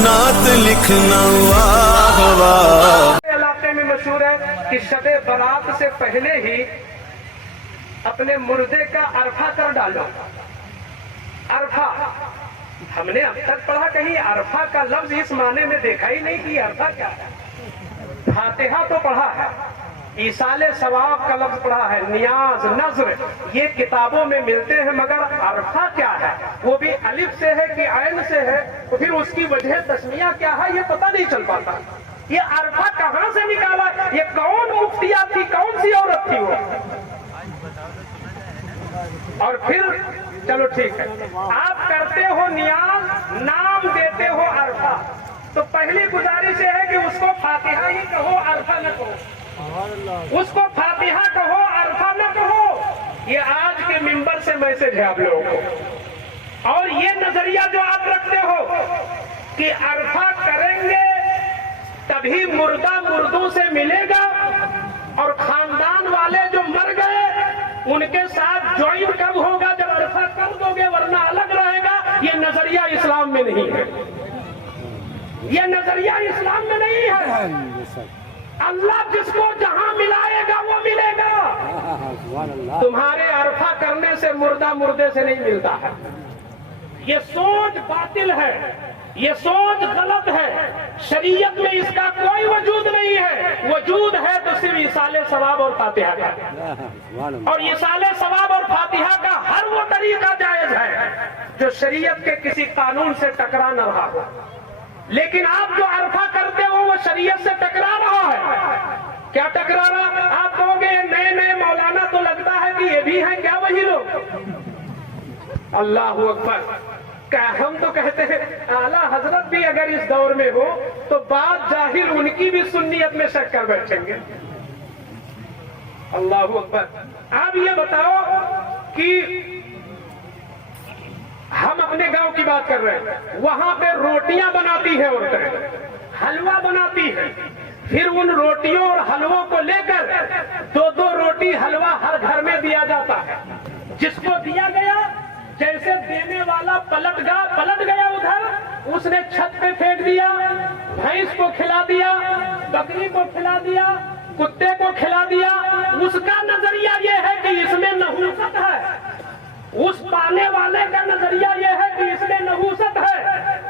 नात लिखना वाह वाह। इलाके में मशहूर है कि शबे बारात से पहले ही अपने मुर्दे का अरफा कर डालो। अरफा हमने अब तक पढ़ा, कहीं अरफा का लफ्ज इस माने में देखा ही नहीं कि अरफा क्या है। फातिहा तो पढ़ा है, ईसाले सवाब का लफ्ज पढ़ा है, नियाज नजर ये किताबों में मिलते हैं, मगर अरफा क्या है, वो भी अलिफ से है कि ऐन से है, तो फिर उसकी वजह तस्मिया क्या है ये पता नहीं चल पाता। ये अरफा कहाँ से निकाला, ये कौन मुफ्तिया थी, कौन सी औरत थी वो। और फिर चलो ठीक है, आप करते हो नियाज, नाम देते हो अरफा, तो पहली गुजारिश है कि उसको फातिहा ही कहो, अरफा न कहो। उसको फातिहा कहो, अरफा न कहो। ये आज के मिंबर से मैसेज है आप लोगों को। और ये नजरिया जो आप रखते हो कि अरफा करेंगे तभी मुर्दा मुर्दों से मिलेगा और खानदान वाले जो मर गए उनके साथ ज्वाइन कब होगा, जब अरफा कर दोगे, वरना अलग रहेगा। ये नजरिया इस्लाम में नहीं है, ये नजरिया इस्लाम में नहीं है। अल्लाह जिसको जहां मिलाएगा वो मिलेगा। तुम्हारे अरफा करने से मुर्दा मुर्दे से नहीं मिलता है। ये सोच बातिल है, ये सोच गलत है। शरीयत में इसका कोई वजूद नहीं है। वजूद है तो सिर्फ इसाले सवाब और फातिहा का। और इसाले सवाब और फातिहा का हर वो तरीका जायज है जो शरीयत के किसी कानून से टकरा न रहा हो। लेकिन आप जो अरफा करते हो वो शरीयत से टकरा रहा है। क्या टकरा रहा? आप कहोगे नए नए मौलाना तो लगता है कि ये भी हैं क्या वही लोग। अल्लाहू अकबर। हम तो कहते हैं आला हजरत भी अगर इस दौर में हो तो बात जाहिर उनकी भी सुन्नियत में शक कर बैठेंगे। अल्लाहू अकबर। आप ये बताओ कि हम अपने गांव की बात कर रहे हैं, वहां पे रोटियां बनाती है औरतें, हलवा बनाती है, फिर उन रोटियों और हलवों को लेकर दो दो रोटी हलवा हर घर में दिया जाता है। जिसको दिया गया जैसे देने वाला पलट गया उधर, उसने छत पे फेंक दिया, भैंस को खिला दिया, बकरी को खिला दिया, कुत्ते को खिला दिया। उसका नजरिया यह है कि इसमें नहूसत है। उस पाने वाले का नजरिया यह है कि इसमें नहूसत है,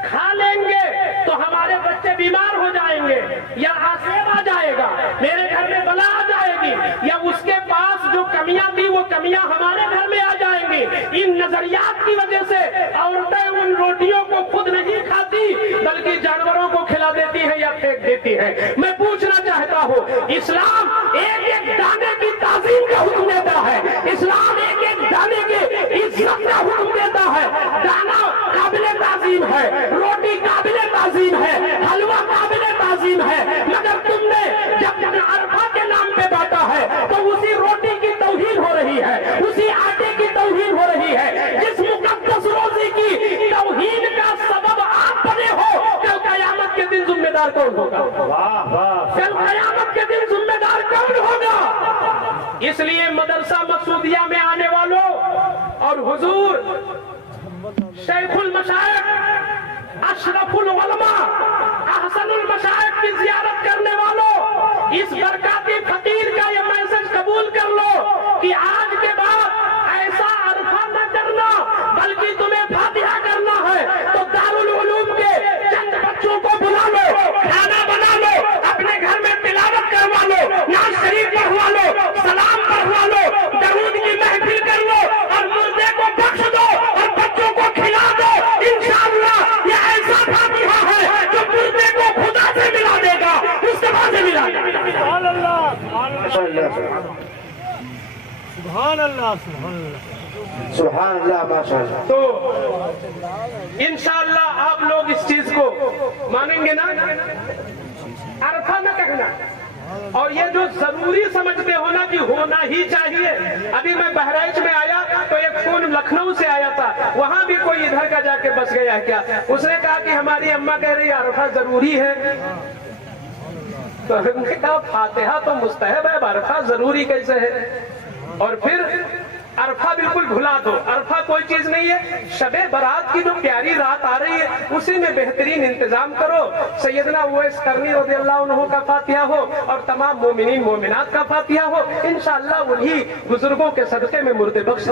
खा लेंगे तो हमारे बच्चे बीमार हो जाएंगे, या आसेब आ जाएगा, मेरे घर में बला आ जाएगी, या उसके पास जो कमियां थी वो कमियां हमारे घर में आ जाएंगी। इन नजरियात की वजह से औरतें उन रोटियों को खुद नहीं खाती बल्कि जानवरों को खिला देती है या फेंक देती है। मैं पूछना चाहता हूँ, इस्लाम एक एक दाने की ताजीम का हुक्म देता है। इस्लाम एक एक दाने के इज्जत का हुक्म देता है। दाना काबिले ताजीम है, रोटी काबिले ताजीम है, हलवा काबिले ताजीम है, मगर तुमने जब अरफा के नाम पे बांटा है तो उसी रोटी की तौहीन हो रही है, उसी आटे की तौहीन हो रही है। जिस मुकद्दस रोज़ी की तौहीन का सबब आप बने हो, कल कयामत के दिन जिम्मेदार कौन होगा? कल कयामत के दिन जिम्मेदार कौन होगा? इसलिए मदरसा मसूदिया में आने वालों और हुजूर शेखुल मशाइख, अशरफुल उलमा, अहसनुल मशाइख की जियारत करने वालों, इस बरकाती फकीर का ये मैसेज कबूल कर लो कि आज के बाद ऐसा अरफा न करना, बल्कि तुम्हें फातिहा करना है तो दारुल उलूम के चंद बच्चों को बुला लो, खाना बना लो, अपने घर में तिलावत करवा लो, नाज शरीफ पढ़वा लो, सलाम पढ़वा लो, दरूद की महफिल कर लो और मुर्दे को बख्श दो और बच्चों को खिला दो। इंशाअल्लाह ये ऐसा फातिहा है जो मुर्दे को खुदा से मिला देगा, मुस्तफा से मिला देगा। सुभान अल्लाह, सुभान अल्लाह, माशाअल्लाह। तो इंशाअल्लाह आप लोग इस चीज को मानेंगे ना, अरफा न कहना। और ये जो जरूरी समझते हो ना कि होना ही चाहिए। अभी मैं बहराइच में आया तो एक फोन लखनऊ से आया था, वहां भी कोई इधर का जाके बस गया है क्या। उसने कहा कि हमारी अम्मा कह रही अरफा जरूरी है, तो हमने कहा फातिहा तो मुस्तहब है, अरफा जरूरी कैसे है। और फिर عرفہ بالکل بھلا دو، عرفہ کوئی چیز نہیں ہے، شب برات کی جو پیاری رات آ رہی ہے اسی میں بہترین انتظام کرو، سیدنا اویس قرنی رضی اللہ عنہ کا فاتحہ ہو اور تمام مومنین مومنات کا فاتحہ ہو، انشاءاللہ انہی بزرگوں کے صدقے میں مرد بخش